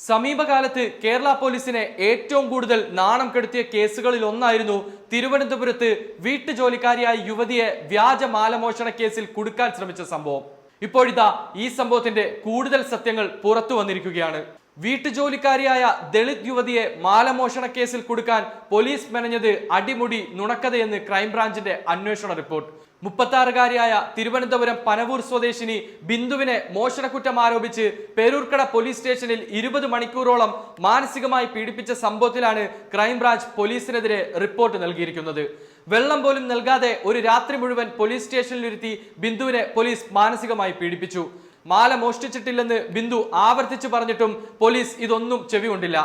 സമീപകാലത്ത് കേരള പോലീസിനെ ഏറ്റവും കൂടുതൽ നാണം കെടുത്തിയ കേസുകളിൽ ഒന്നായിരുന്നു തിരുവനന്തപുരത്ത് വീട്ടുജോലിക്കാരിയായ യുവതിയെ വ്യാജ മാലമോഷണ കേസിൽ കുടുക്കാൻ ശ്രമിച്ച സംഭവം. ഇപ്പോഴിതാ ഈ സംഭവത്തിന്റെ കൂടുതൽ സത്യങ്ങൾ പുറത്തു വന്നിരിക്കുകയാണ്. വീട്ടുജോലിക്കാരിയായ ദളിത് യുവതിയെ മാലമോഷണ കേസിൽ കുടുക്കാൻ പോലീസ് മെനഞ്ഞത് അടിമുടി നുണക്കഥയെന്ന് ക്രൈംബ്രാഞ്ചിന്റെ അന്വേഷണ റിപ്പോർട്ട്. മുപ്പത്താറുകാരിയായ തിരുവനന്തപുരം പനവൂർ സ്വദേശിനി ബിന്ദുവിനെ മോഷണക്കുറ്റം ആരോപിച്ച് പേരൂർക്കട പോലീസ് സ്റ്റേഷനിൽ ഇരുപത് മണിക്കൂറോളം മാനസികമായി പീഡിപ്പിച്ച സംഭവത്തിലാണ് ക്രൈംബ്രാഞ്ച് പോലീസിനെതിരെ റിപ്പോർട്ട് നൽകിയിരിക്കുന്നത്. വെള്ളം പോലും നൽകാതെ ഒരു രാത്രി മുഴുവൻ പോലീസ് സ്റ്റേഷനിലിരുത്തി ബിന്ദുവിനെ പോലീസ് മാനസികമായി പീഡിപ്പിച്ചു. മാല മോഷ്ടിച്ചിട്ടില്ലെന്ന് ബിന്ദു ആവർത്തിച്ചു പറഞ്ഞിട്ടും പോലീസ് ഇതൊന്നും ചെവികൊണ്ടില്ല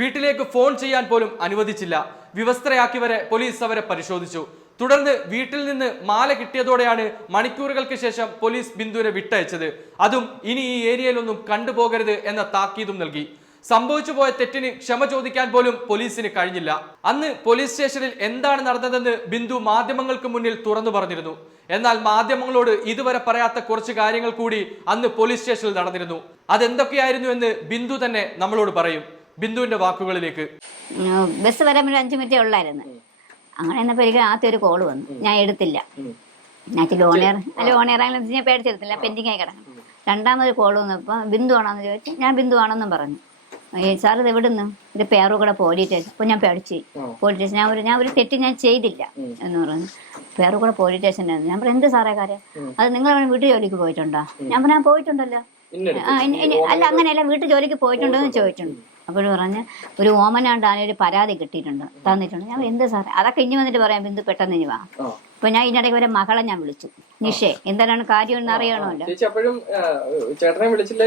വീട്ടിലേക്ക് ഫോൺ ചെയ്യാൻ പോലും അനുവദിച്ചില്ല. വിവസ്ത്രയാക്കിവരെ പോലീസ് അവരെ പരിശോധിച്ചു. തുടർന്ന് വീട്ടിൽ നിന്ന് മാല കിട്ടിയതോടെയാണ് മണിക്കൂറുകൾക്ക് ശേഷം പോലീസ് ബിന്ദുവിനെ വിട്ടയച്ചത്. അതും ഇനി ഈ ഏരിയയിലൊന്നും കണ്ടുപോകരുത് എന്ന താക്കീതും നൽകി. സംഭവിച്ചു പോയ തെറ്റിന് ക്ഷമ ചോദിക്കാൻ പോലും പോലീസിന് കഴിഞ്ഞില്ല. അന്ന് പോലീസ് സ്റ്റേഷനിൽ എന്താണ് നടന്നതെന്ന് ബിന്ദു മാധ്യമങ്ങൾക്ക് മുന്നിൽ തുറന്നു പറഞ്ഞിരുന്നു. എന്നാൽ മാധ്യമങ്ങളോട് ഇതുവരെ പറയാത്ത കുറച്ച് കാര്യങ്ങൾ കൂടി അന്ന് പോലീസ് സ്റ്റേഷനിൽ നടന്നിരുന്നു. അതെന്തൊക്കെയായിരുന്നു എന്ന് ബിന്ദു തന്നെ നമ്മളോട് പറയും. ബിന്ദുവിന്റെ വാക്കുകളിലേക്ക്. ബസ് വരാൻ ഒരു അഞ്ച് മിനിറ്റേ ഉള്ളായിരുന്നു. അങ്ങനെ എന്നാ എനിക്ക് ആദ്യം ഒരു കോൾ വന്നു. ഞാൻ എടുത്തില്ല. ഞാൻ ലോണിയർ ലോണിയർ ആയാലും ഞാൻ പേടിച്ചെടുത്തില്ല പെൻഡിങ് ആയി കിടക്കണം രണ്ടാമത് കോൾ വന്നപ്പോൾ ബിന്ദു ആണോന്ന് ചോദിച്ചു. ഞാൻ ബിന്ദു ആണെന്നും പറഞ്ഞു. സാർ ഇത് എവിടുന്ന്? ഇത് പേറുകൂടെ പോലീസ് സ്റ്റേഷൻ അപ്പോൾ ഞാൻ പേടിച്ച്. പോലീസ് സ്റ്റേഷൻ ഞാൻ ഒരു ഞാൻ ഒരു തെറ്റ് ഞാൻ ചെയ്തില്ല എന്ന് പറഞ്ഞു. പേറുകൂടെ പോലീസ് സ്റ്റേഷൻ ഞാൻ പറഞ്ഞു എന്ത് സാറേ കാര്യം? അത് നിങ്ങൾ വീട്ടു ജോലിക്ക് പോയിട്ടുണ്ടോ? ഞാൻ പറഞ്ഞു "ഞാൻ പോയിട്ടുണ്ടല്ലോ. ആ, അല്ല അങ്ങനെയല്ല വീട്ടു ജോലിക്ക് പോയിട്ടുണ്ടോ എന്ന് ചോദിച്ചിട്ടുണ്ട് അപ്പോൾ പറഞ്ഞ് ഒരു ഓമനാണ്ട് ഒരു പരാതി കിട്ടിയിട്ടുണ്ട്. തന്നിട്ടുണ്ട്. ഞാൻ എന്ത് സാറേ അതൊക്കെ ഇനി വന്നിട്ട് പറയാം. ബിന്ദു പെട്ടെന്ന് ഇനി വാ. അപ്പൊ ഞാൻ ഇതിനിടയ്ക്ക് വരെ മകളെ ഞാൻ വിളിച്ചു. നിഷേ എന്താണ് കാര്യം എന്ന് അറിയണമല്ലോ ചേച്ചി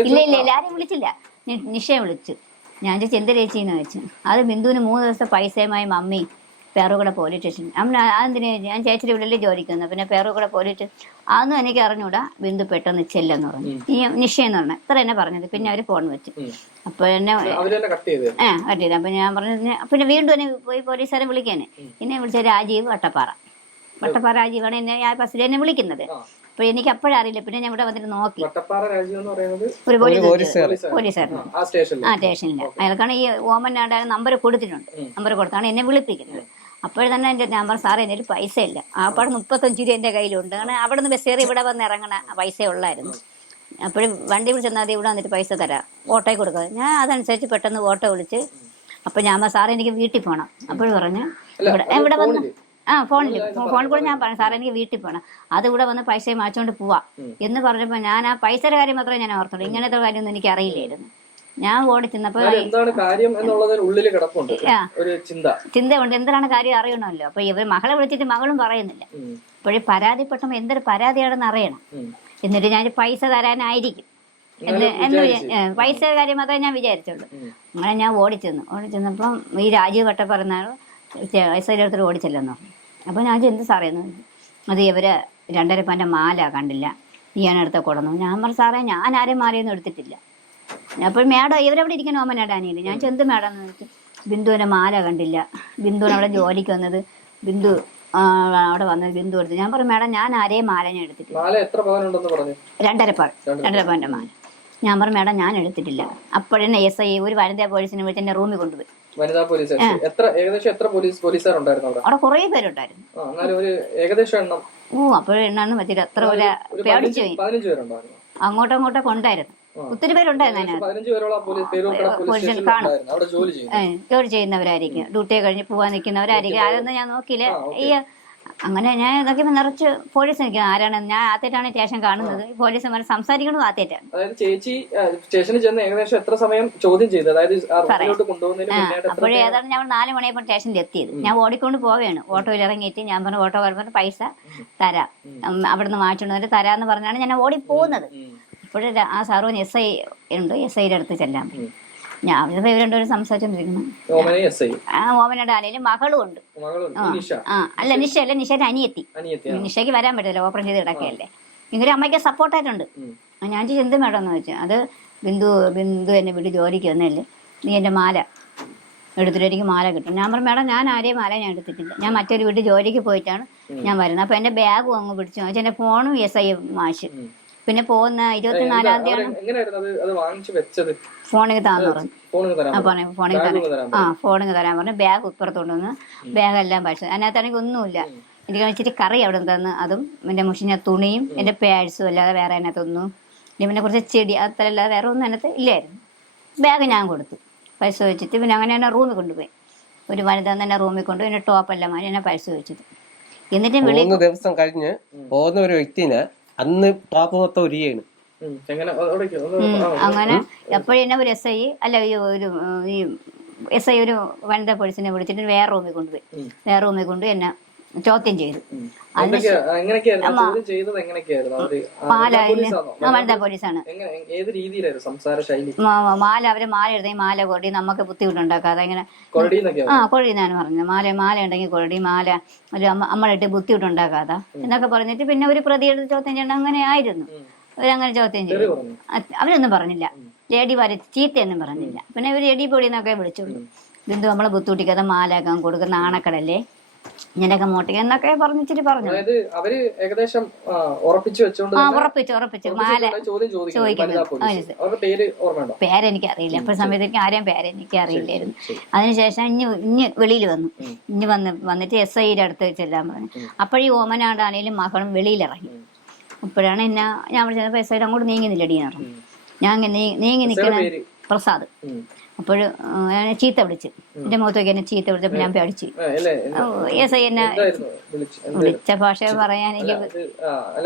ഇല്ല ഇല്ല ഇല്ല ആരെയും വിളിച്ചില്ല. നിഷയെ വിളിച്ചു. ഞാൻ ചോദിച്ചു എന്ത് ചേച്ചിന്ന് വെച്ചു അത് ബിന്ദുവിന് മൂന്ന് ദിവസത്തെ പൈസയുമായി മമ്മി പേറുകൂടെ പോലീസ് സ്റ്റേഷൻ. അമ്മ അതെന്തിന് ഞാൻ ചേച്ചിയുടെ വീട്ടിൽ ജോലിക്കുന്നു? പിന്നെ പേറുകൂടെ പോലീസ് സ്റ്റേഷൻ അതൊന്നും എനിക്ക് അറിഞ്ഞൂടാ. ബിന്ദു പെട്ടെന്ന് ചെല്ലെന്ന് പറഞ്ഞു. ഈ എന്ന് പറഞ്ഞു ഇത്ര എന്നെ പറഞ്ഞത്. പിന്നെ അവർ ഫോൺ വെച്ചു. അപ്പൊ എന്നെ ഏഹ് തന്നെ കട്ട് ചെയ്ത് അപ്പം ഞാൻ പറഞ്ഞു പിന്നെ വീണ്ടും എന്നെ പോയി പോലീസുകാരെ വിളിക്കാനെ. എന്നെ വിളിച്ച രാജീവ് വട്ടപ്പാറ. വട്ടപ്പാറ രാജീവാണ് എന്നെ ആ ബസ്സിൽ എന്നെ വിളിക്കുന്നത്. അപ്പൊ എനിക്ക് അപ്പോഴറിയില്ല പിന്നെ ഞാൻ ഇവിടെ വന്നിട്ട് നോക്കി. വട്ടപ്പാറ രാജ്യം എന്ന് പറയുന്നത് ഒരു പോലീസ് പോലീസുകാരൻ. ആ സ്റ്റേഷനിൽ സ്റ്റേഷനില്ല അയാൾക്കാണ് ഈ ഓമൻ നമ്പർ കൊടുത്തിട്ടുണ്ട്. നമ്പർ കൊടുത്താണ് എന്നെ വിളിപ്പിക്കുന്നത്. അപ്പോൾ തന്നെ എന്റെ ഞാൻ പറഞ്ഞു സാറേ എന്റെ ഒരു പൈസ ഇല്ല ആ പാട് മുപ്പത്തഞ്ച് രൂപ എന്റെ കയ്യിലുണ്ട്. അങ്ങനെ അവിടെ നിന്ന് ബസ് കയറി ഇവിടെ വന്ന് ഇറങ്ങണ പൈസ ഉള്ളായിരുന്നു. അപ്പോഴും വണ്ടി വിളിച്ചെന്നാൽ മതി ഇവിടെ വന്നിട്ട് പൈസ തരാം. ഓട്ടോയിൽ കൊടുക്കുക ഞാൻ അതനുസരിച്ച് പെട്ടെന്ന് ഓട്ടോ വിളിച്ച് അപ്പം ഞാൻ സാറേ എനിക്ക് വീട്ടിൽ പോകണം അപ്പോഴും പറഞ്ഞു ഇവിടെ ഇവിടെ വന്ന്? ആ ഫോണിൽ ഫോണിൽ കൂടെ ഞാൻ പറഞ്ഞു? സാറേ എനിക്ക് വീട്ടിൽ പോകണം അത് ഇവിടെ വന്ന് പൈസ മാച്ചുകൊണ്ട് പോവാം. എന്ന് പറഞ്ഞപ്പോൾ ഞാൻ ആ പൈസയുടെ കാര്യം മാത്രമേ ഞാൻ ഓർത്തുള്ളൂ. ഇങ്ങനത്തെ കാര്യമൊന്നും എനിക്ക് അറിയില്ലായിരുന്നു ഞാൻ ഓടി ചെന്നപ്പോ എന്താണ് കാര്യം എന്നുള്ളതിന് ഉള്ളിൽ കിടപ്പുണ്ട്. ഒരു ചിന്ത. ചിന്തയുണ്ട്. എന്താണ് കാര്യം അറിയണമല്ലോ. അപ്പൊ ഇവർ മകളെ വിളിച്ചിട്ട് മകളും പറയുന്നില്ല. ഇപ്പോഴും അപ്പോഴും പരാതിപ്പെട്ടപ്പോൾ എന്തൊരു പരാതിയാണെന്ന് അറിയണം. എന്നിട്ട് ഞാൻ പൈസ തരാനായിരിക്കും. എന്ന് എന്ന് പൈസ കാര്യം മാത്രമേ ഞാൻ വിചാരിച്ചുള്ളൂ. അങ്ങനെ ഞാൻ ഓടിച്ചെന്നു ഓടിച്ചെന്നപ്പം ഈ രാജീവ് വട്ട പറഞ്ഞാലും പൈസ എടുത്തിട്ട് ഓടിച്ചെല്ലെന്നു അപ്പോൾ ഞാൻ എന്ത് സാറേ എന്ന് ചോദിച്ചു. അത് ഇവർ രണ്ടര പന്റെ മാല കണ്ടില്ല. ഞാൻ എടുത്ത കൊടുന്നു. ഞാൻ പറഞ്ഞു സാറേ ഞാൻ ആരെയും മാലയൊന്നും എടുത്തിട്ടില്ല. അപ്പോൾ മേഡം ഇവരെവിടെ ഇരിക്കണോ അമ്മ? ഡാനിയിൽ ഞാൻ ചെന്ത് മേഡം എന്ന് ബിന്ദുവിനെ മാല കണ്ടില്ല. ബിന്ദുവിന് അവിടെ ജോലിക്ക് വന്നത്. ബിന്ദു അവിടെ വന്നത് ബിന്ദു എടുത്തു. ഞാൻ പറഞ്ഞു മേഡം ഞാൻ ആരെയും മാല ഞാൻ എടുത്തിട്ടില്ല രണ്ടര പവൻ രണ്ടര പവന്റെ മാല. ഞാൻ പറഞ്ഞു മേഡം ഞാൻ എടുത്തിട്ടില്ല. അപ്പോഴെന്നെ എസ് ഐ ഒരു വനിതാ പോലീസിനെ വിളിച്ച് എന്നെ റൂമിൽ കൊണ്ടുപോയി. വനിതാ പോലീസ് എത്ര ഏകദേശം എത്ര പോലീസ് പോലീസുകാർ ഉണ്ടായിരുന്നു അവിടെ? അവിടെ കുറേ പേരുണ്ടായിരുന്നു. ഒരു ഏകദേശം എണ്ണം. ഓ അപ്പോഴെണ്ണാന്ന് പറ്റില്ല എത്ര പേടിച്ചു അങ്ങോട്ടും ഇങ്ങോട്ടും ഉണ്ടായിരുന്നു ഒത്തിരി പേരുണ്ടായിരുന്നു അതിനകത്ത്. കാണും. ജോലി ചെയ്യുന്നവരായിരിക്കും. ഡ്യൂട്ടി കഴിഞ്ഞ് പോവാൻ നിൽക്കുന്നവരായിരിക്കും. അതൊന്നും ഞാൻ നോക്കിയില്ല. ഈ അങ്ങനെ ഞാൻ ഇതൊക്കെ നിറച്ച് പോലീസ് നിൽക്കും. ആരാണ്? ഞാൻ ആത്തേറ്റാണ് സ്റ്റേഷൻ കാണുന്നത്. പോലീസ് പോലീസുമാർ സംസാരിക്കണത് ആത്തേറ്റാണ് അതായത് ചേച്ചി സ്റ്റേഷനിൽ ചെന്ന് ഏകദേശം എത്ര സമയം ചോദ്യം ചെയ്തു അതായത് അപ്പോഴേ ഏതാണ്ട് ഞാൻ നാല് മണിയപ്പോൾ സ്റ്റേഷനിൽ എത്തിയത്. ഞാൻ ഓടിക്കൊണ്ട് പോവുകയാണ്. ഓട്ടോയിൽ ഇറങ്ങിയിട്ട് ഞാൻ പറഞ്ഞു ഓട്ടോ പറഞ്ഞു പൈസ തരാം. അവിടുന്ന് വാങ്ങിച്ചുകൊണ്ട് തരാന്ന് പറഞ്ഞാണ് ഞാൻ ഓടി പോകുന്നത്. അപ്പോഴേ ആ സാറുവിന് എസ് ഐ ഉണ്ട്. എസ് ഐയുടെ അടുത്ത് ചെല്ലാൻ. ഞാൻ അവരുടെ രണ്ടുപേരും സംസാരിച്ചോണ്ടിരിക്കുന്നു. ആ ഓമനയുടെ ആലയിലും മകളും ഉണ്ട്. ആ അല്ല നിഷ അല്ല നിഷയുടെ അനിയെത്തി. നിഷയ്ക്ക് വരാൻ പറ്റില്ല ഓപ്പറേഷൻ ചെയ്ത് കിടക്കുകയല്ലേ. ഇങ്ങനെ അമ്മയ്ക്ക് സപ്പോർട്ടായിട്ടുണ്ട് ആയിട്ടുണ്ട്. ഞാൻ ചോദിച്ചു എന്ത് മേഡം എന്ന് വെച്ചാൽ അത് ബിന്ദു ബിന്ദു എന്നെ വീട്ടിൽ ജോലിക്ക് വന്നല്ലേ നീ എന്റെ മാല എടുത്തിട്ട് എനിക്ക് മാല കിട്ടും. ഞാൻ പറഞ്ഞു മേഡം ഞാൻ ആരെയും മാല ഞാൻ എടുത്തിട്ടില്ല. ഞാൻ മറ്റൊരു വീട്ടിൽ ജോലിക്ക് പോയിട്ടാണ് ഞാൻ വരുന്നത്. അപ്പോൾ എന്റെ ബാഗും അങ്ങ് പിടിച്ചു. വെച്ചാൽ എന്റെ ഫോണും എസ് ഐ മാഷ്. പിന്നെ പോകുന്ന ഇരുപത്തിനാലാം തീയതി ഫോണിൽ താന്ന് പറഞ്ഞു. ആ പറഞ്ഞു. ഫോണിൽ ബാഗ് തരാം ആ ഫോണിൽ തരാൻ പറഞ്ഞു. ബാഗ് ഇപ്പുറത്ത് കൊണ്ടുവന്ന് ബാഗെല്ലാം പഠിച്ചു. അതിനകത്താണെങ്കിൽ ഒന്നുമില്ല. എനിക്ക് വെച്ചിട്ട് കറി അവിടെ തന്ന് അതും എന്റെ മുഷിഞ്ഞ തുണിയും എന്റെ പാഡ്സും അല്ലാതെ വേറെ അതിനകത്തൊന്നും ഇനി പിന്നെ കുറച്ച് ചെടി അത്ര അല്ലാതെ വേറെ ഒന്നും അതിനകത്ത് ഇല്ലായിരുന്നു. ബാഗ് ഞാൻ കൊടുത്തു. പൈസ വെച്ചിട്ട് പിന്നെ അങ്ങനെ എന്നെ റൂമിൽ കൊണ്ടുപോയി. ഒരു വനിത തന്നെ റൂമിൽ കൊണ്ട് ടോപ്പ് എല്ലാം മാറി എന്നെ പൈസ വെച്ചിട്ട്. എന്നിട്ട് വിളി ദിവസം കഴിഞ്ഞ് പോകുന്ന ഒരു വ്യക്തിനെ അന്ന് പാപ്പ മൊത്തം ഒരിയാണ് അങ്ങനെ എപ്പോഴും ഒരു എസ് ഐ അല്ല ഈ ഒരു ഈ എസ് ഐ ഒരു വനിതാ പോലീസിനെ വിളിച്ചിട്ട് വേറെ റൂമിൽ കൊണ്ടുപോയി. വേറെ റൂമിൽ കൊണ്ട് എന്നെ ചോദ്യം ചെയ്തു. മാല വനിതാ പോലീസാണോ? മാല അവർ മാല എഴുതി മാല കൊടി നമുക്ക് ബുദ്ധിമുട്ടുണ്ടാക്കാതെ ഇങ്ങനെ ആ കൊഴി ഞാൻ പറഞ്ഞത്. മാല മാല ഉണ്ടെങ്കിൽ കൊടി മാല. ഒരു അമ്മ അമ്മളിട്ട് ബുദ്ധിമുട്ടുണ്ടാക്കാതെ. എന്നൊക്കെ പറഞ്ഞിട്ട് പിന്നെ ഒരു പ്രതിയുടെ ചോദ്യം ചെയ്യണം. അങ്ങനെ ആയിരുന്നു. അവരങ്ങനെ ചോദ്യം ചെയ്തു. അവരൊന്നും പറഞ്ഞില്ല. ലേഡി വര ചീത്തയൊന്നും പറഞ്ഞില്ല. പിന്നെ ഇവർ എടി പൊടി എന്നൊക്കെ വിളിച്ചുള്ളൂ ബിന്ദു നമ്മളെ ബുദ്ധിമുട്ടിക്കാതെ മാലാക്കാൻ കൊടുക്കുന്ന ആണക്കടല്ലേ? ഇങ്ങനെയൊക്കെ മോട്ടിക്ക എന്നൊക്കെ പറഞ്ഞിച്ചിട്ട് പറഞ്ഞു. അതായത് അവർ ഏകദേശം ഉറപ്പിച്ചു വെച്ചോണ്ട് ഉറപ്പിച്ചു ഉറപ്പിച്ചു. മാല ചോദിക്കുന്നു പേരെനിക്ക് അറിയില്ല അപ്പോൾ സമയത്ത് എനിക്ക് ആരെയും പേരെനിക്ക് അറിയില്ലായിരുന്നു. അതിനുശേഷം ഇഞ്ഞ് ഇഞ്ഞ് വെളിയിൽ വന്നു. ഇഞ്ഞ് വന്ന് വന്നിട്ട് എസ് ഐയുടെ അടുത്ത് ചെല്ലാൻ പറഞ്ഞു. അപ്പോഴീ ഓമനാണ്ടാണേലും മകളും വെളിയിലിറങ്ങി. അപ്പോഴാണ് എന്നെ ഞാൻ വിളിച്ചപ്പോൾ എസ് ഐയുടെ അങ്ങോട്ട് നീങ്ങി നില്ലടി ഞാൻ ഇങ്ങനെ നീ- നീങ്ങി നിൽക്കുന്ന പ്രസാദ്. അപ്പോൾ ഞാൻ ചീത്ത വിളിച്ച്. എന്റെ മുഖത്തേക്ക് എന്നെ ചീത്ത വിളിച്ചപ്പോൾ ഞാൻ പേടിച്ചു. എസ് ഐ എന്നെ വിളിച്ച്? ഭാഷ പറയാൻ എനിക്ക്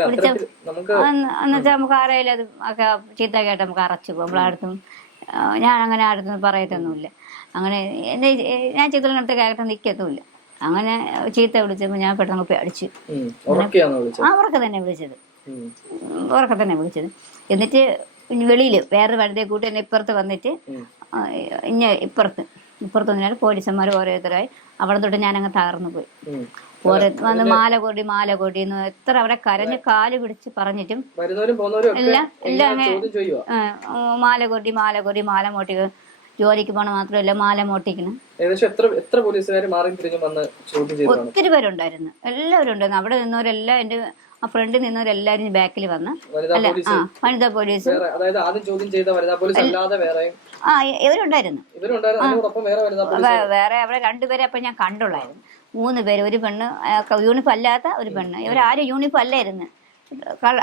വിളിച്ച എന്നുവെച്ചാൽ നമുക്ക് ആരെയും അത് ഒക്കെ ചീത്ത കേട്ട് നമുക്ക് അറച്ചു പോകും. നമ്മളടുത്തും ഞാൻ അങ്ങനെ അടുത്തൊന്നും പറയത്തൊന്നുമില്ല. അങ്ങനെ എന്റെ ഞാൻ ചീത്തലിനടുത്ത് കേട്ട് നിൽക്കത്തുമില്ല അങ്ങനെ ചീത്ത വിളിച്ചപ്പോൾ ഞാൻ പെട്ടെന്ന് പേടിച്ചു. ആ ഉറക്കെ തന്നെ വിളിച്ചത്. ഉറക്കെ തന്നെ വിളിച്ചത്. എന്നിട്ട് വെളിയിൽ വേറെ വലുതേ കൂട്ടി എന്നെ ഇപ്പുറത്ത് വന്നിട്ട് ഇഞ്ഞ ഇപ്പുറത്ത് ഇപ്പുറത്ത് വന്നാൽ പോലീസന്മാർ ഓരോരുത്തരായി അവിടെ തൊട്ട് ഞാനങ്ങ് തകർന്നു പോയി. ഓരോ വന്ന് മാല കൊടി മാല കൊടി എന്ന് എത്ര അവിടെ കരഞ്ഞ് കാൽ പിടിച്ച് പറഞ്ഞിട്ടും എല്ലാം ആ, ഉം, മാല കൊടി മാല കൊടി മാല മോട്ടിക്ക് ജോലിക്ക് പോണ മാത്രമല്ല മാല മോട്ടിക്കണം. ഒത്തിരി പേരുണ്ടായിരുന്നു. എല്ലാവരും ഉണ്ടായിരുന്നു. അവിടെ നിന്നവരെല്ലാം എന്റെ ആ ഫ്രണ്ടിൽ നിന്നവരെല്ലാരും ബാക്കിൽ വന്ന് അല്ല ആ വനിതാ പോലീസ് അതായത് ആദ്യം ചോദ്യം ചെയ്ത വനിതാ പോലീസ് അല്ലാതെ വേറെ? ആ ഇവരുണ്ടായിരുന്നു. വേറെ അവിടെ രണ്ടുപേരെ അപ്പൊ ഞാൻ കണ്ടുള്ളായിരുന്നു. മൂന്ന് പേര് ഒരു പെണ്ണ് യൂണിഫോം അല്ലാത്ത ഒരു പെണ്ണ്. ഇവരാരും യൂണിഫോം അല്ലായിരുന്നു.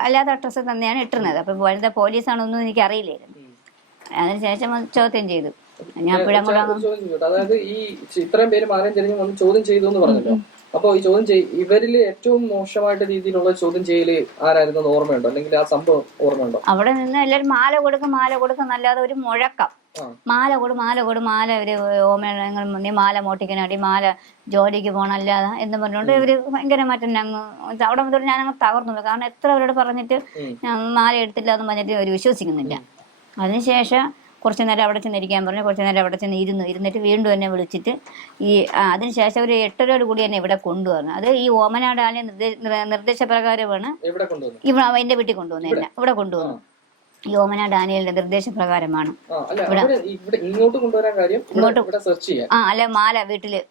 അല്ലാത്ത ഡ്രസ്സ് തന്നെയാണ് ഇട്ടിരുന്നത്. അപ്പൊ വനിതാ പോലീസാണൊന്നും എനിക്ക് അറിയില്ലായിരുന്നു. അതിനുശേഷം അത് ചോദ്യം ചെയ്തു. ഞാൻ അപ്പോഴങ്ങോട്ട് അതായത് ഈ ഇത്രയും പേര് മാറിയും തിരിഞ്ഞും ചോദ്യം ചെയ്തു എന്ന് പറഞ്ഞല്ലോ. അപ്പൊ ഈ ചോദ്യം ചെയ് ഇവരിൽ ഏറ്റവും മോശമായിട്ട് രീതിയിലുള്ള ചോദ്യം ചെയ്യൽ ആരായിരുന്നു ഓർമ്മയുണ്ടോ? അല്ലെങ്കിൽ ആ സംഭവം ഓർമ്മയുണ്ടോ? അവിടെ നിന്ന് എല്ലാവരും മാല കൊടുക്കും മാല കൊടുക്കും നല്ലാതെ ഒരു മുഴക്കം. മാല കൊടു മാല കൊടു മാല ഇവർ ഓമനങ്ങൾ മുന്നേ മാല മോട്ടിക്കനടി മാല ജോലിക്ക് പോകണം അല്ലാതെ എന്ന് പറഞ്ഞുകൊണ്ട് ഇവർ ഭയങ്കര മാറ്റം ഞങ്ങൾ അവിടെ മുതൽ ഞാൻ അങ്ങ് തകർന്നു കാരണം എത്ര അവരോട് പറഞ്ഞിട്ട് ഞാൻ മാല എടുത്തില്ല എന്ന് പറഞ്ഞിട്ട് അവർ വിശ്വസിക്കുന്നില്ല. അതിനുശേഷം കുറച്ച് നേരം അവിടെ ചെന്ന് ഇരിക്കാൻ പറഞ്ഞു. കുറച്ച് നേരം അവിടെ ചെന്ന് ഇരുന്നു. ഇരുന്നിട്ട് വീണ്ടും എന്നെ വിളിച്ചിട്ട് ഈ അതിനുശേഷം ഒരു എട്ടരയോട് കൂടി എന്നെ ഇവിടെ കൊണ്ടുവന്നു. അത് ഈ ഓമനാട് നിർ- നിർദ്ദേശപ്രകാരമാണ് ഇവിടെ എന്റെ വീട്ടിൽ കൊണ്ടുവന്നു എന്നെ. ഇവിടെ കൊണ്ടുവന്നു. ഈ ഓമന ഡാനിയലിന്റെ നിർദ്ദേശപ്രകാരമാണ്. ആ അല്ല അവർ ഇവിടെ ഇങ്ങോട്ട് ഇവിടെ ഇവിടെ ആ അല്ലെ മാല വീട്ടിൽ.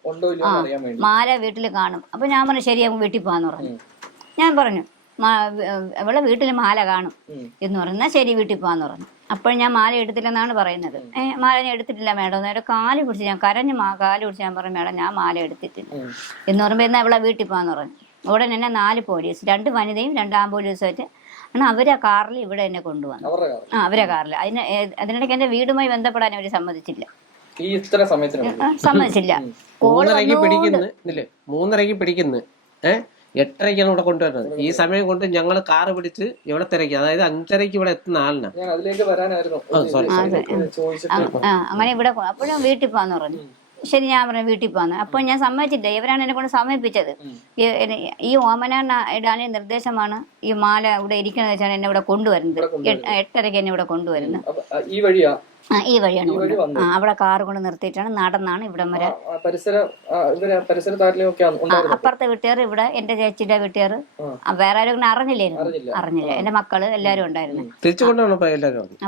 ആ മാല വീട്ടിൽ കാണും. അപ്പൊ ഞാൻ പറഞ്ഞു ശരി അങ്ങ് വീട്ടിൽ പോവാന്ന് പറഞ്ഞു. ഞാൻ പറഞ്ഞു അവളെ വീട്ടിൽ മാല കാണും എന്ന് പറഞ്ഞാ. "എന്നാ ശരി വീട്ടിൽ പോവാന്ന് പറഞ്ഞു. അപ്പോൾ ഞാൻ മാല എടുത്തില്ലെന്നാണ് പറയുന്നത്. മാല ഞാൻ എടുത്തിട്ടില്ല മേഡം. നേരെ കാൽ പിടിച്ച് ഞാൻ കരഞ്ഞ് മാ കാൽ പിടിച്ച് ഞാൻ പറഞ്ഞു മേഡം ഞാൻ മാല എടുത്തിട്ടില്ല. എന്ന് പറയുമ്പോൾ എന്നാൽ ഇവിടെ വീട്ടിൽ പോകാന്ന് പറഞ്ഞു. ഉടൻ എന്നെ നാല് പോലീസ് രണ്ട് വനിതയും രണ്ട് ആംബുലൻസുമായിട്ട്. ആണ് അവരെ കാറിൽ ഇവിടെ എന്നെ കൊണ്ടുവന്നു. ആ അവരെ കാറിൽ. അതിന് അതിനിടയ്ക്ക് എന്റെ വീടുമായി ബന്ധപ്പെടാൻ അവർ സമ്മതിച്ചില്ല. സമ്മതിച്ചില്ല. മൂന്നരയ്ക്ക് പിടിക്കുന്നു മൂന്നരയ്ക്ക് പിടിക്കുന്നു. ഏഹ് എട്ടരയ്ക്കാണ് ഇവിടെ കൊണ്ടുവരുന്നത്. ഈ സമയം കൊണ്ട് ഞങ്ങൾ കാറ് പിടിച്ച് ഇവിടെ തിരക്കി. അതായത് അഞ്ചരയ്ക്ക് ഇവിടെ എത്തുന്ന ആളിനാ. ഞാൻ അതിലേക്ക് വരാനായിരുന്നു sorry, ചോദിച്ചിട്ട് അങ്ങനെ ഇവിടെ അപ്പോഴും വീട്ടിൽ പോകാന്ന് പറഞ്ഞു. ശരി ഞാൻ പറഞ്ഞു വീട്ടിൽ പോകാന്ന് അപ്പൊ ഞാൻ സമ്മതിച്ചില്ല. ഇവരാണ് എന്നെ കൊണ്ട് സമ്മതിപ്പിച്ചത് ഈ ഓമന ഇടാനെ നിർദ്ദേശമാണ് ഈ മാല ഇവിടെ ഇരിക്കണമെന്ന് വെച്ചാണ് എന്നെ ഇവിടെ കൊണ്ടുവരുന്നത്. എട്ട്- എട്ടരയ്ക്ക് എന്നെ ഇവിടെ കൊണ്ടുവരുന്നത്. ഈ വഴിയാണ് അവിടെ കാർ കൊണ്ട് നിർത്തിയിട്ടാണ് നടന്നാണ് ഇവിടം വരെ. അപ്പുറത്തെ വീട്ടുകാർ ഇവിടെ എന്റെ ചേച്ചിയുടെ വീട്ടുകാർ. വേറെ ആരും അറിഞ്ഞില്ലായിരുന്നു അറിഞ്ഞില്ല. അറിഞ്ഞില്ല. എന്റെ മക്കൾ എല്ലാരും ഉണ്ടായിരുന്നു.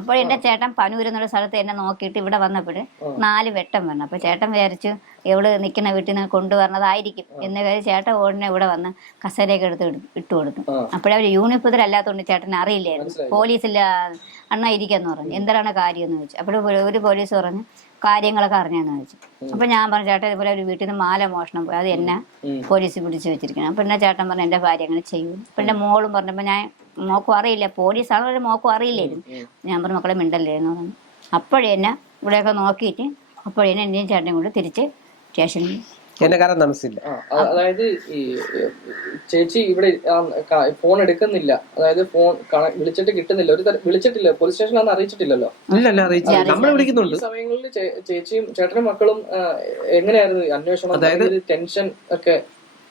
അപ്പോൾ എന്റെ ചേട്ടൻ പനൂർ എന്നുള്ള സ്ഥലത്ത് എന്നെ നോക്കിയിട്ട് ഇവിടെ വന്നപ്പോഴ് നാല് വെട്ടം വന്നു. അപ്പൊ ചേട്ടൻ വിചാരിച്ചു എവിടെ നിൽക്കുന്ന വീട്ടിൽ നിന്ന് കൊണ്ടുവരണതായിരിക്കും. എന്ന് കരുതി ചേട്ടൻ ഓടിനെ ഇവിടെ വന്ന് കസേരയൊക്കെ എടുത്ത് ഇട്ടു കൊടുത്തു. അപ്പോഴവര് യൂണിഫോം അല്ലാത്തതുകൊണ്ട് ചേട്ടൻ അറിയില്ലായിരുന്നു. പോലീസില്ല അണ്ണ ഇരിക്കാന്ന് പറഞ്ഞു. എന്താണ് കാര്യം എന്ന് ചോദിച്ചു. അപ്പോൾ ഒരു പോലീസ് പറഞ്ഞു കാര്യങ്ങളൊക്കെ അറിഞ്ഞാന്ന് ചോദിച്ചു. അപ്പൊ ഞാൻ പറഞ്ഞു ചേട്ടാ ഇതുപോലെ ഒരു വീട്ടിൽ നിന്ന് മാല മോഷണം പോയി. അത് എന്നെ. പോലീസ് പിടിച്ചു വെച്ചിരിക്കണം. അപ്പൊ എന്നെ ചേട്ടൻ പറഞ്ഞു എന്റെ ഭാര്യ അങ്ങനെ ചെയ്യും. അപ്പൊ എന്റെ മോളും പറഞ്ഞപ്പോ ഞാൻ മോക്കും അറിയില്ല. പോലീസാണ് ഒരു മോക്കും അറിയില്ലായിരുന്നു. ഞാൻ പറഞ്ഞു മക്കളെ മിണ്ടല്ലേ എന്ന് പറഞ്ഞു. അപ്പോഴേ എന്നെ ഇവിടെയൊക്കെ നോക്കിയിട്ട് അപ്പോഴേ എന്നെയും ചേട്ടനും കൊണ്ട് തിരിച്ച് സ്റ്റേഷനിൽ എന്നെ കാരണം താമസിച്ചില്ല. അതായത് ഈ ചേച്ചി ഇവിടെ ഫോൺ എടുക്കുന്നില്ല. അതായത് ഫോൺ വിളിച്ചിട്ട് കിട്ടുന്നില്ല. ഒരു വിളിച്ചിട്ടില്ല. പോലീസ് സ്റ്റേഷനിൽ അറിയിച്ചിട്ടില്ലല്ലോ? ഇല്ലല്ല അറിയിച്ചില്ല. നമ്മൾ വിളിക്കുന്നുണ്ട്. സമയങ്ങളിൽ ചേച്ചിയും ചേട്ടനും മക്കളും എങ്ങനെയായിരുന്നു അന്വേഷണം? അതായത് ടെൻഷൻ ഒക്കെ?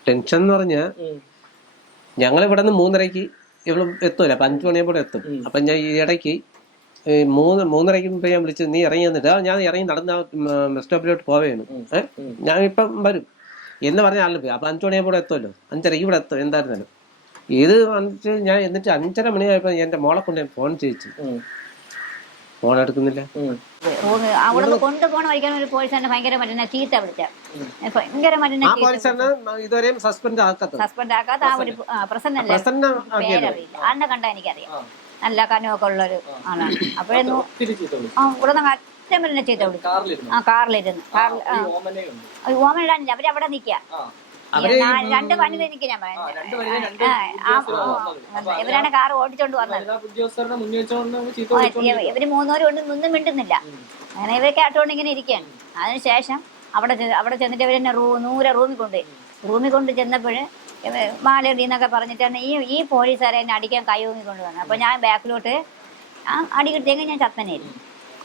ടെൻഷൻ എന്ന് പറഞ്ഞ. ഞങ്ങൾ ഇവിടെ നിന്ന് മൂന്നരക്ക് ഇവിടെ എത്തൂല. അപ്പൊ അഞ്ചു മണിയാകുമ്പോൾ എത്തും. അപ്പൊ ഞാൻ ഈ ഇടയ്ക്ക് മൂന്ന് മൂന്നരയ്ക്ക് മുമ്പ് ഞാൻ വിളിച്ചു നീ ഇറങ്ങി വന്നിട്ട് ഞാൻ ഇറങ്ങി നടന്ന ബസ് സ്റ്റോപ്പിലോട്ട് പോവേണ് ഏഹ് ഞാൻ ഇപ്പം വരും. എന്ന് പറഞ്ഞ ആളിൽ പോയി. അപ്പൊ അഞ്ചു മണിയാകുമ്പോൾ എത്തുമല്ലോ അഞ്ചരയ്ക്ക് ഇവിടെ എത്തും എന്തായിരുന്നാലും. ഇത് വന്നിട്ട് ഞാൻ എന്നിട്ട് അഞ്ചര മണിയായപ്പോൾ എന്റെ മോളെ കൊണ്ട് ഞാൻ ഫോൺ ചെയ്യിച്ചു ഫോൺ എടുക്കുന്നില്ല. അവിടെ കൊണ്ടുപോണ വഴിക്കാൻ ഒരു പോലീസാണ് ഭയങ്കര മറ്റേ ചീത്ത വിളിച്ച. ഭയങ്കര ഇതുവരെയും സസ്പെൻഡ് ആക്കാത്ത സസ്പെൻഡ് ആക്കാത്ത ആ ഒരു പ്രസന്നല്ലേ പേരറിയില്ല. ആളിനെ കണ്ടാ എനിക്കറിയാം. നല്ല കനമൊക്കെ ഉള്ള ഒരു ആളാണ് അപ്പോഴൊന്നും. ആ ഇവിടെ നിന്ന് അറ്റം വരെ ചീത്ത വിളിച്ചു ആ കാറിലിരുന്ന്. കാറിൽ ഓമൻ ഇടാനില്ല അവർ അവരവിടെ നിൽക്കുക രണ്ട് വനിത എനിക്ക് ഞാൻ പറയുന്നത് ഇവരാണ് കാർ ഓടിച്ചോണ്ട് വന്നത്. ഇവർ മൂന്നുപേരും കൊണ്ട് നിന്നും മിണ്ടുന്നില്ല. അങ്ങനെ ഇവരൊക്കെ കേട്ടോണ്ട് ഇങ്ങനെ ഇരിക്കുകയാണ് അതിനുശേഷം അവിടെ അവിടെ ചെന്നിട്ട് ഇവരെന്നെ റൂ നൂരെ റൂമിൽ കൊണ്ടുപോയി. റൂമിൽ കൊണ്ട് ചെന്നപ്പോൾ മാലടി എന്നൊക്കെ പറഞ്ഞിട്ടാണ് ഈ ഈ പോലീസുകാരെ എന്നെ അടിക്കാൻ കൈ ഊങ്ങി കൊണ്ടുവന്നത് അപ്പോൾ ഞാൻ ബാക്കിലോട്ട് ആ അടി കിട്ടിയെങ്കിൽ ഞാൻ ചത്തനായിരുന്നു.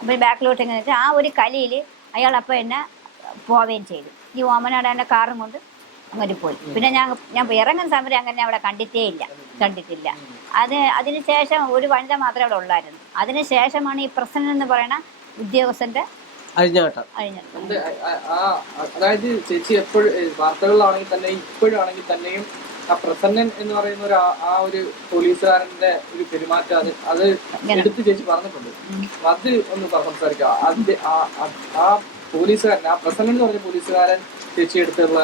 അപ്പോൾ ബാക്കിലോട്ട് എങ്ങനെ വെച്ചാൽ ആ ഒരു കലിയിൽ അയാൾ അപ്പോൾ എന്നെ പോവുകയും ചെയ്തു. ഈ ഓമനാട് എന്നെ കാറും കൊണ്ട് അങ്ങോട്ട് പോയി. പിന്നെ ഞാൻ ഞാൻ ഇറങ്ങുന്ന സമരം അങ്ങനെ അവിടെ കണ്ടിട്ടേ ഇല്ല. കണ്ടിട്ടില്ല. അത് അതിനുശേഷം ഒരു വനിത മാത്രമേ അവിടെ ഉള്ളായിരുന്നു. അതിനുശേഷമാണ് ഈ പ്രസन्न എന്ന് പറയുന്ന ഉദ്യോഗസ്ഥന്റെ അഴിഞ്ഞാട്ടം അതായത് ചേച്ചി എപ്പോഴും വാർത്തകളിലാണെങ്കിൽ തന്നെ ഇപ്പോഴാണെങ്കിൽ തന്നെയും ആ പ്രസന്നൻ എന്ന് പറയുന്ന ഒരു ആ- ഒരു പോലീസുകാരന്റെ ഒരു പെരുമാറ്റം അത് അത് എടുത്ത് ചേച്ചി പറഞ്ഞിട്ടുണ്ട്. അത് ഒന്ന് സംസാരിക്കാം. അത് ആ- പോലീസുകാരൻ ആ പ്രസന്നൻ എന്ന് പറഞ്ഞ പോലീസുകാരൻ ചേച്ചി എടുത്തുള്ള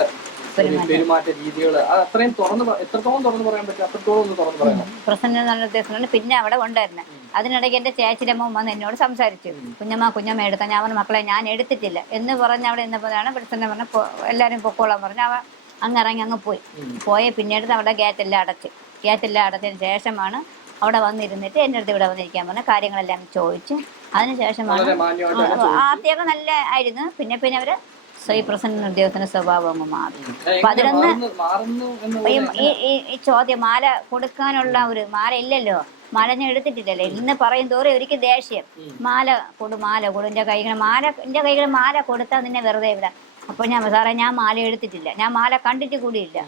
പെരുമാറ്റ. രീതികൾ അത് അത്രയും തുറന്ന് എത്രത്തോളം തുറന്ന് പറയാൻ പറ്റും അത്രത്തോളം ഒന്ന് തുറന്ന് പറയാം പ്രസന്നൻ എന്ന് പറഞ്ഞ ഉദ്യോഗസ്ഥനാണ് പിന്നെ അവിടെ ഉണ്ടായിരുന്നത് അതിനിടയ്ക്ക് എന്റെ ചേച്ചിയുടെ മോൻ വന്ന് എന്നോട് സംസാരിച്ചു. കുഞ്ഞമ്മ കുഞ്ഞമ്മ എടുത്ത. ഞാൻ പറഞ്ഞു മക്കളെ ഞാൻ എടുത്തിട്ടില്ല. എന്ന് പറഞ്ഞ് അവിടെ നിന്നപ്പോഴാണ് പ്രസന്ന പറഞ്ഞ എല്ലാവരും പൊക്കോളാൻ പറഞ്ഞു അവ അങ്ങ് ഇറങ്ങി അങ്ങ് പോയി. പോയ പിന്നീട് അവിടെ ഗേറ്റെല്ലാം അടച്ച്. ഗേറ്റെല്ലാം അടച്ചതിന് ശേഷമാണ് അവിടെ വന്നിരുന്നിട്ട് എന്റെ അടുത്ത് ഇവിടെ വന്നിരിക്കാൻ പറഞ്ഞ കാര്യങ്ങളെല്ലാം ചോദിച്ചു. അതിനുശേഷമാണ് ആദ്യമൊക്കെ നല്ല ആയിരുന്നു പിന്നെ പിന്നെ അവർ സ്വയ പ്രസന്ന ഉദ്യോഗത്തിന്റെ സ്വഭാവം അങ്ങ് മാറി. പതിനൊന്ന് ഈ ഈ- ഈ ഈ ചോദ്യം മാല കൊടുക്കാനുള്ള ഒരു മാല ഇല്ലല്ലോ? മാല ഞാൻ എടുത്തിട്ടില്ലല്ലോ. ഇന്ന് പറയും തോറും ഒരിക്കൽ ദേഷ്യം. മാല കൊടു മാല കൊടു. എന്റെ കൈകൾ മാല എന്റെ കൈകൾ മാല കൊടുത്താൽ നിന്നെ വെറുതെ ഇവിടെ അപ്പോൾ ഞാൻ സാറേ ഞാൻ മാല എടുത്തിട്ടില്ല. ഞാൻ മാല കണ്ടിട്ട് കൂടിയില്ല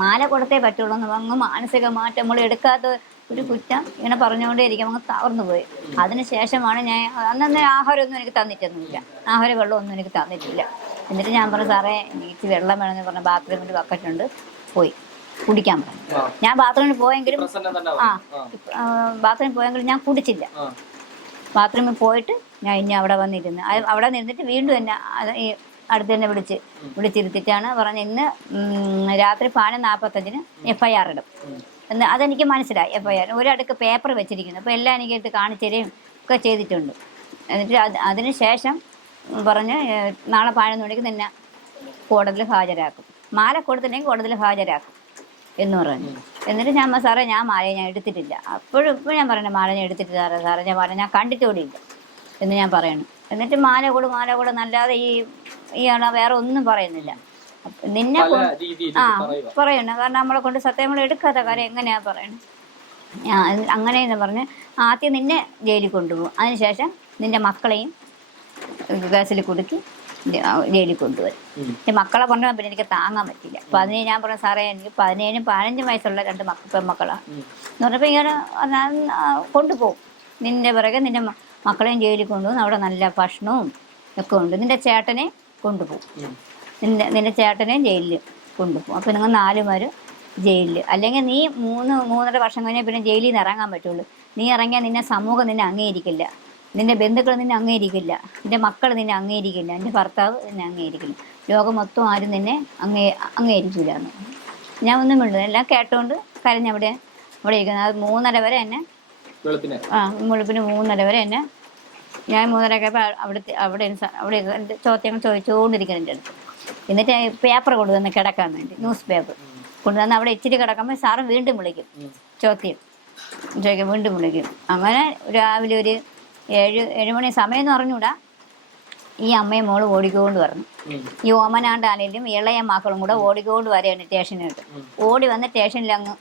മാല കൊടുത്തേ പറ്റുള്ളൂ എന്ന് അങ്ങ് മാനസിക മാറ്റം നമ്മൾ എടുക്കാത്ത ഒരു കുറ്റം ഇങ്ങനെ പറഞ്ഞുകൊണ്ടേ ഇരിക്കും അങ്ങ് തകർന്നു പോയി. അതിനുശേഷമാണ് ഞാൻ അന്നന്ന് ആഹാരമൊന്നും എനിക്ക് തന്നിട്ടൊന്നുമില്ല. ആഹാര വെള്ളമൊന്നും എനിക്ക് തന്നിട്ടില്ല. എന്നിട്ട് ഞാൻ പറഞ്ഞു സാറേ എനിക്ക് വെള്ളം വേണമെന്ന് പറഞ്ഞ ബാത്റൂമിൽ ബക്കറ്റുണ്ട് പോയി. കുടിക്കാൻ പറഞ്ഞു. ഞാൻ ബാത്റൂമിൽ പോയെങ്കിലും ആ. ബാത്റൂമിൽ പോയെങ്കിലും ഞാൻ കുടിച്ചില്ല. ബാത്റൂമിൽ പോയിട്ട് ഞാൻ ഇനി അവിടെ വന്നിരുന്നു. അവിടെ നിന്നിട്ട് വീണ്ടും എന്നെ ഈ അടുത്ത് തന്നെ വിളിച്ച് വിളിച്ചിരുത്തിട്ടാണ് പറഞ്ഞ ഇന്ന് രാത്രി പതിനൊന്ന് നാൽപ്പത്തഞ്ചിന് എഫ് ഐ ആർ ഇടും. എന്ന് അതെനിക്ക് മനസ്സിലായി എഫ് ഐ ആർ ഒരടുക്ക് പേപ്പർ വെച്ചിരിക്കുന്നു. അപ്പോൾ എല്ലാം എനിക്ക് എടുത്ത് കാണിച്ചുതരികയും ഒക്കെ ചെയ്തിട്ടുണ്ട്. എന്നിട്ട് അത് അതിന് ശേഷം പറഞ്ഞ് നാളെ പതിനൊന്ന് മണിക്ക് നിന്നെ കോടതിയിൽ ഹാജരാക്കും. മാല കൊടുത്തിട്ടുണ്ടെങ്കിൽ കോടതിയിൽ ഹാജരാക്കും. എന്ന് പറഞ്ഞു. എന്നിട്ട് ഞാൻ സാറേ ഞാൻ മാല ഞാൻ എടുത്തിട്ടില്ല. അപ്പോഴും ഇപ്പോഴും ഞാൻ പറയണേ മാല ഞാൻ എടുത്തിട്ടില്ല സാറേ സാറേ ഞാൻ മാല ഞാൻ കണ്ടിട്ടുകൂടി ഇല്ല. എന്ന് ഞാൻ പറയണം. എന്നിട്ട് മാല കൂടെ മാല കൂടെ നല്ലാതെ ഈ ഇയാളെ വേറെ ഒന്നും പറയുന്നില്ല. നിന്നെ ആ പറയണം കാരണം നമ്മളെ കൊണ്ട് സത്യം നമ്മൾ എടുക്കാത്ത കാര്യം എങ്ങനെയാ പറയണേ? ഞാൻ അങ്ങനെയെന്ന് പറഞ്ഞ് ആദ്യം നിന്നെ ജയിലിൽ കൊണ്ടുപോകും. അതിനുശേഷം നിന്റെ മക്കളെയും കേസിൽ കുടുക്കി ജയിലിൽ കൊണ്ടുവരും പക്ഷെ മക്കളെ കൊണ്ടുപോകാൻ പിന്നെ എനിക്ക് താങ്ങാൻ പറ്റില്ല. അപ്പൊ അതിന് ഞാൻ പറഞ്ഞു സാറേ എനിക്ക് പതിനേഴും പതിനഞ്ചും വയസ്സുള്ള രണ്ട് മക്ക പെൺമക്കളാണ് എന്ന് പറഞ്ഞപ്പോൾ ഇങ്ങനെ കൊണ്ടുപോകും. നിന്റെ പിറകെ നിന്റെ മക്കളെയും ജയിലിൽ കൊണ്ടുപോകും. അവിടെ നല്ല ഭക്ഷണവും ഒക്കെ ഉണ്ട്. നിന്റെ ചേട്ടനെ കൊണ്ടുപോകും. നിന്റെ നിന്റെ ചേട്ടനെയും ജയിലിൽ കൊണ്ടുപോകും. അപ്പോൾ നിങ്ങൾ നാലുമാര് ജയിലിൽ ജയിലിൽ. അല്ലെങ്കിൽ നീ മൂന്ന് മൂന്നര വർഷം കഴിഞ്ഞാൽ പിന്നെ ജയിലിൽ നിന്ന് ഇറങ്ങാൻ പറ്റുള്ളൂ. നീ ഇറങ്ങിയാൽ നിന്നെ സമൂഹം നിന്നെ അംഗീകരിക്കില്ല. നിന്റെ ബന്ധുക്കൾ നിന്നെ അംഗീകരിക്കില്ല. നിന്റെ മക്കൾ നിന്നെ അംഗീകരിക്കില്ല. എന്റെ ഭർത്താവ് നിന്നെ അംഗീകരിക്കില്ല. ലോകം മൊത്തം ആരും നിന്നെ അങ്ങേ അംഗീകരിക്കില്ല എന്ന് ഞാൻ ഒന്നും മിണ്ടു എല്ലാം കേട്ടോണ്ട് കരഞ്ഞവിടെ അവിടെ ഇരിക്കുന്നത് അത് മൂന്നര വരെ എന്നെ ആ വെളുപ്പിന് മൂന്നര വരെ എന്നെ ഞാൻ മൂന്നരയൊക്കെ അവിടുത്തെ അവിടെ അവിടെ അവിടെ ചോദ്യങ്ങൾ ചോദിച്ചുകൊണ്ടിരിക്കുന്നു എന്റെ അടുത്ത്. എന്നിട്ട് പേപ്പർ കൊണ്ടുവന്ന് കിടക്കാൻ വേണ്ടി ന്യൂസ് പേപ്പർ കൊണ്ടുവന്ന് അവിടെ ഇച്ചിരി കിടക്കുമ്പോൾ സാറ് വീണ്ടും വിളിക്കും. ചോദ്യം. ചോദിക്കും വീണ്ടും വിളിക്കും. അങ്ങനെ രാവിലെ ഒരു ഏഴ് ഏഴ് മണി സമയം എന്ന് പറഞ്ഞുകൂടാ ഈ അമ്മയും മോൾ ഓടിക്കൊണ്ട് പറഞ്ഞു ഉം. ഈ ഓമനാണ്ടാണേലും ഇളയ മക്കളും കൂടെ ഓടിക്കൊണ്ട് വരെയാണ് സ്റ്റേഷനിലോട്ട് ഓടി വന്ന് സ്റ്റേഷനിൽ അങ്ങ്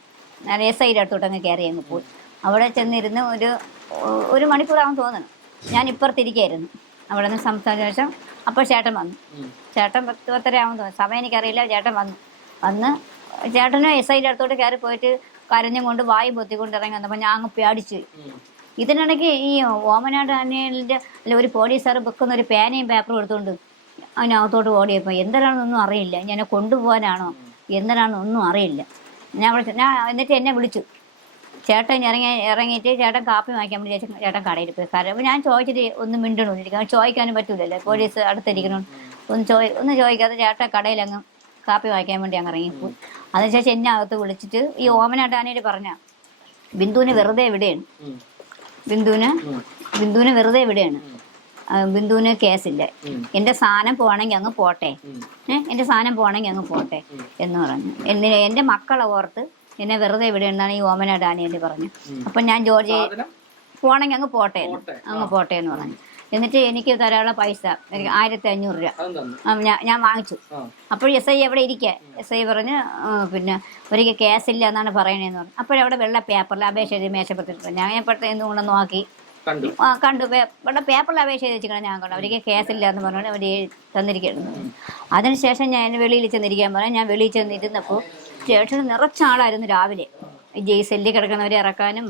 എസ് ഐയുടെ അടുത്തോട്ട് അങ്ങ് കയറി അങ്ങ് പോയി. അവിടെ ചെന്നിരുന്ന് ഒരു ഒരു മണിക്കൂറാകും തോന്നുന്നു ഞാൻ ഇപ്പുറത്തിരിക്കായിരുന്നു. അവിടെ നിന്ന് സംസാരിച്ച ശേഷം അപ്പോൾ ചേട്ടൻ വന്നു. ചേട്ടൻ പത്ത് പത്തര ആകും തോന്നുന്നു സമയം എനിക്കറിയില്ല ചേട്ടൻ വന്നു. വന്ന് ചേട്ടനും എസ് ഐയുടെ അടുത്തോട്ട് കയറി പോയിട്ട് കരഞ്ഞും കൊണ്ട് വായും പൊത്തിക്കൊണ്ട് ഇറങ്ങി വന്നപ്പോൾ ഞാൻ അങ്ങ് പേടിച്ചു. ഇതിനിടയ്ക്ക് ഈ ഓമനാട് അനിയലിന്റെ അല്ല ഒരു പോലീസുകാർ വെക്കുന്ന ഒരു പേനയും പേപ്പറും എടുത്തുകൊണ്ട് അതിനകത്തോട്ട് ഓടിയപ്പോൾ എന്തിനാണെന്നൊന്നും അറിയില്ല. ഞാൻ കൊണ്ടുപോകാനാണോ? എന്തിനാണെന്നൊന്നും അറിയില്ല. ഞാൻ അവിടെ ഞാൻ എന്നിട്ട് എന്നെ വിളിച്ചു. ചേട്ടൻ ഇറങ്ങി ഇറങ്ങിയിട്ട് ചേട്ടൻ കാപ്പി വാങ്ങിക്കാൻ വേണ്ടി ചേച്ചൻ ചേട്ടൻ കടയിൽ പോയി. കാരണം ഞാൻ ചോദിച്ചിട്ട് ഒന്നും മിണ്ടണമെന്നിരിക്കും ചോദിക്കാനും പറ്റൂലല്ലേ. പോലീസ് അടുത്തിരിക്കണം ഒന്ന് ചോദി ഒന്ന് ചോദിക്കാതെ ചേട്ടൻ കടയിൽ അങ്ങ് കാപ്പി വാങ്ങിക്കാൻ വേണ്ടി അങ്ങ് ഇറങ്ങിപ്പോയി. അതിനുശേഷം എന്നെ അകത്ത് വിളിച്ചിട്ട് ഈ ഓമനാട്ടാനയിൽ പറഞ്ഞ ബിന്ദുവിന് വെറുതെ എവിടെയാണ്. ബിന്ദുവിന്. ബിന്ദുവിന് വെറുതെ എവിടെയാണ്? ബിന്ദുവിന് കേസില്ല. എന്റെ എന്റെ സാധനം പോകണമെങ്കിൽ അങ്ങ് പോട്ടെ. എന്റെ ഏഹ് എന്റെ സാധനം പോകണമെങ്കിൽ അങ്ങ് പോട്ടെ എന്ന് പറഞ്ഞു. എന്തിന് എന്റെ മക്കളെ ഓർത്ത് എന്നെ വെറുതെ എവിടെയുണ്ടെന്നാണ് ഈ ഓമന ഡാനിയൽ പറഞ്ഞു. അപ്പം ഞാൻ ജോർജ് സാധനം? പോണെങ്കിൽ അങ്ങ് എന്ന്. പോട്ടെ. അങ്ങ് പോട്ടെ എന്ന് പറഞ്ഞു. എന്നിട്ട് എനിക്ക് തരാനുള്ള പൈസ. എനിക്ക് ആയിരത്തി അഞ്ഞൂറ് രൂപ. ഞാൻ വാങ്ങിച്ചു. അപ്പോൾ എസ് ഐ എവിടെ ഇരിക്കുക എസ് ഐ പറഞ്ഞ് പിന്നെ ഒരിക്കൽ കേസില്ല എന്നാണ് പറയണേന്ന് പറഞ്ഞു. അപ്പോഴവിടെ വെള്ള പേപ്പറിൽ അപേക്ഷ എഴുതി മേശപ്പെട്ടിട്ടുണ്ട് ഞാൻ പെട്ടെന്ന് കൊണ്ട് നോക്കി. കണ്ടു. ആ കണ്ടു. പേ- ഇവിടെ പേപ്പറിൽ അപേക്ഷ എഴുതി വെച്ചിരിക്കണം ഞാൻ കണ്ടു. അവർക്ക് കേസില്ല എന്ന് പറഞ്ഞു അവർ തന്നിരിക്കുന്നു അതിനുശേഷം ഞാൻ വെളിയിൽ ചെന്നിരിക്കാൻ പറഞ്ഞു. ഞാൻ വെളിയിൽ ചെന്നിരുന്നപ്പോൾ സ്റ്റേഷനിൽ നിറച്ച ആളായിരുന്നു രാവിലെ. ഈ ജയിസെല്ലിൽ കിടക്കുന്നവരെ ഇറക്കാനും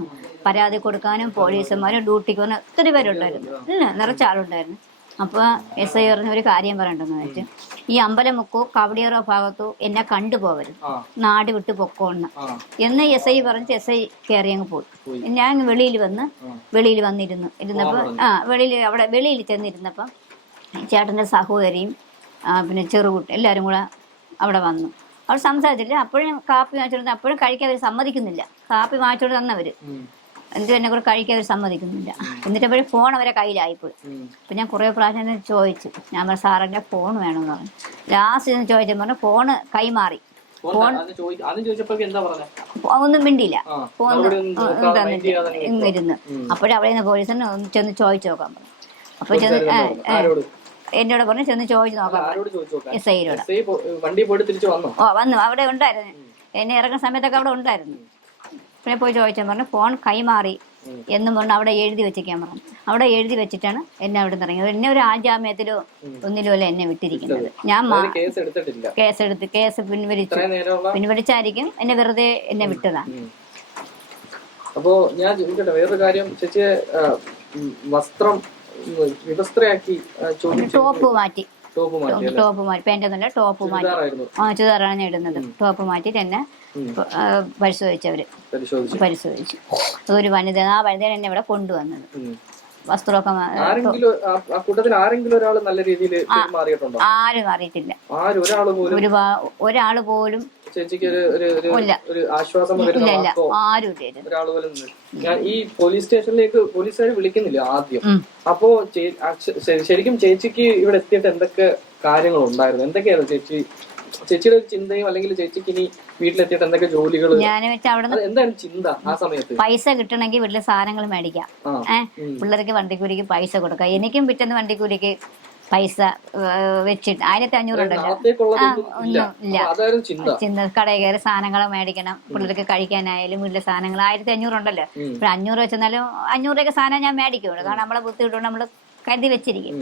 പരാതി കൊടുക്കാനും പോലീസുമാരും ഡ്യൂട്ടിക്ക് വന്ന ഒത്തിരി പേരുണ്ടായിരുന്നു. ഇല്ല നിറച്ച ആളുണ്ടായിരുന്നു. അപ്പോൾ എസ് ഐ പറഞ്ഞ ഒരു കാര്യം പറയണ്ടെന്ന് വെച്ച് ഈ അമ്പലമുക്കോ കവടിയറോ ഭാഗത്തോ എന്നെ കണ്ടുപോകരുത് നാട് വിട്ട് പൊക്കോന്ന് ആ. എന്ന് എസ് ഐ പറഞ്ഞ് എസ് ഐ കയറി അങ്ങ് പോയി. ഞാൻ വെളിയിൽ വന്ന് വെളിയിൽ വന്നിരുന്നു. ഇരുന്നപ്പോൾ ആ വെളിയിൽ അവിടെ വെളിയിൽ ചെന്നിരുന്നപ്പം ചേട്ടന്റെ സഹോദരിയും പിന്നെ ചെറുകുട്ടി എല്ലാവരും കൂടെ അവിടെ വന്നു. അവർ സംസാരിച്ചില്ല അപ്പോഴും കാപ്പി വാങ്ങിച്ചോണ്ട് അപ്പോഴും കഴിക്കാൻ അവർ സമ്മതിക്കുന്നില്ല. കാപ്പി വാങ്ങിച്ചോണ്ട് തന്നവർ എന്തു എന്നിട്ട് എന്നെ കൂടെ കഴിക്കാൻ അവർ സമ്മതിക്കുന്നില്ല. എന്നിട്ട് അപ്പോഴും ഫോൺ അവരെ കയ്യിലായിപ്പോയി. അപ്പം ഞാൻ കുറേ പ്രാവശ്യം ചോദിച്ചു. ഞാൻ പറഞ്ഞു സാറിന്റെ ഫോൺ വേണമെന്ന് പറഞ്ഞു. ലാസ്റ്റ് ചെന്ന് ചോദിച്ചപ്പോൾ പറഞ്ഞു ഫോണ് കൈമാറി. ഫോൺ ഒന്നും മിണ്ടില്ല ഫോൺ മറുപടി ഒന്നും നോക്കാതെ mind ചെയ്യാതെ അങ്ങ് ഇങ്ങ് അപ്പോഴവിടെ നിന്ന് പോലീസിന് ഒന്ന് ചെന്ന് ചോദിച്ചു നോക്കാൻ പറഞ്ഞു. അപ്പോൾ ചെന്ന് എന്നോട് പറഞ്ഞു ചെന്ന് ചോദിച്ചു നോക്കാം. എസ് ഓ വന്നു. അവിടെ ഉണ്ടായിരുന്നു. എന്നെ ഇറങ്ങുന്ന സമയത്തൊക്കെ അവിടെ ഉണ്ടായിരുന്നു. പിന്നെ പോയി ചോദിച്ചാൽ പറഞ്ഞു ഫോൺ കൈമാറി. എന്നും പറഞ്ഞു അവിടെ എഴുതി വെച്ചേക്കാൻ പറഞ്ഞു. അവിടെ എഴുതി വെച്ചിട്ടാണ് എന്നെ അവിടെ നിന്ന് ഇറങ്ങിയത്. എന്നെ ഒരു ആജാമ്യത്തിലോ ഒന്നിലോ അല്ല എന്നെ വിട്ടിരിക്കുന്നത്. ഞാൻ കേസ് കേസെടുത്ത് കേസ് പിൻവലിച്ചു. പിൻവലിച്ചായിരിക്കും എന്നെ വെറുതെ എന്നെ വിട്ടതാണ്. അപ്പോ ഞാൻ ചോദിക്കട്ടെ വേറൊരു കാര്യം. ചേച്ചി വസ്ത്രം വിവസ്ത്രയാക്കി ടോപ്പ് മാറ്റി. ടോപ്പ് മാറ്റി മാറ്റി. പാന്റൊന്നുമില്ല ടോപ്പ് മാറ്റി. ആ ചുതാറാണ് ഞാൻ ഇടുന്നത്. ടോപ്പ് മാറ്റി തന്നെ പരിശോധിച്ചവര്. പരിശോധിച്ചു. അതൊരു ഒരു വനിത ആ വനിതയാണ് എന്നെ ഇവിടെ കൊണ്ടുവന്നത്. വസ്ത്രമൊക്കെ ആരെങ്കിലും ആ- ആ കൂട്ടത്തിൽ ആരെങ്കിലും ഒരാൾ നല്ല രീതിയിൽ പെരുമാറിയിട്ടുണ്ടോ? ആരും മാറിയിട്ടില്ല. ഒരാൾ പോലും. ഈ പോലീസ് സ്റ്റേഷനിലേക്ക് പോലീസുകാർ വിളിക്കുന്നില്ല ആദ്യം. അപ്പോ ശരിക്കും ചേച്ചിക്ക് ഇവിടെ എത്തിയിട്ട് എന്തൊക്കെ കാര്യങ്ങൾ ഉണ്ടായിരുന്നു എന്തൊക്കെയായിരുന്നു ചേച്ചി ചേച്ചിയുടെ ഒരു ചിന്തയും അല്ലെങ്കിൽ ചേച്ചിക്ക് ഇനി വീട്ടിലെത്തിയിട്ട് എന്തൊക്കെ ജോലികൾ ഞാൻ വെച്ചാൽ അവിടെ എന്താണ് ചിന്ത ആ സമയത്ത്? പൈസ കിട്ടണമെങ്കിൽ വീട്ടിലെ സാധനങ്ങൾ മേടിക്കാം. ഏഹ് പിള്ളേർക്ക് വണ്ടിക്കൂലിക്ക് പൈസ കൊടുക്കാം. എനിക്കും പിറ്റേന്ന് വണ്ടിക്കൂലിക്ക് പൈസ വെച്ചിട്ട് ആയിരത്തി അഞ്ഞൂറ് ഉണ്ടല്ലോ. ഇല്ല. ചിന്ത. കടയിൽ കയറി സാധനങ്ങൾ മേടിക്കണം. പിള്ളേർക്ക് കഴിക്കാനായാലും വീട്ടിലെ സാധനങ്ങൾ ആയിരത്തി അഞ്ഞൂറ് ഉണ്ടല്ലോ. ഇപ്പൊ അഞ്ഞൂറ് വെച്ചെന്നാലും അഞ്ഞൂറ് സാധനം ഞാൻ മേടിക്കുള്ളൂ. കാരണം നമ്മളെ ബുദ്ധിമുട്ടുകൊണ്ട് നമ്മൾ കരുതി വെച്ചിരിക്കും.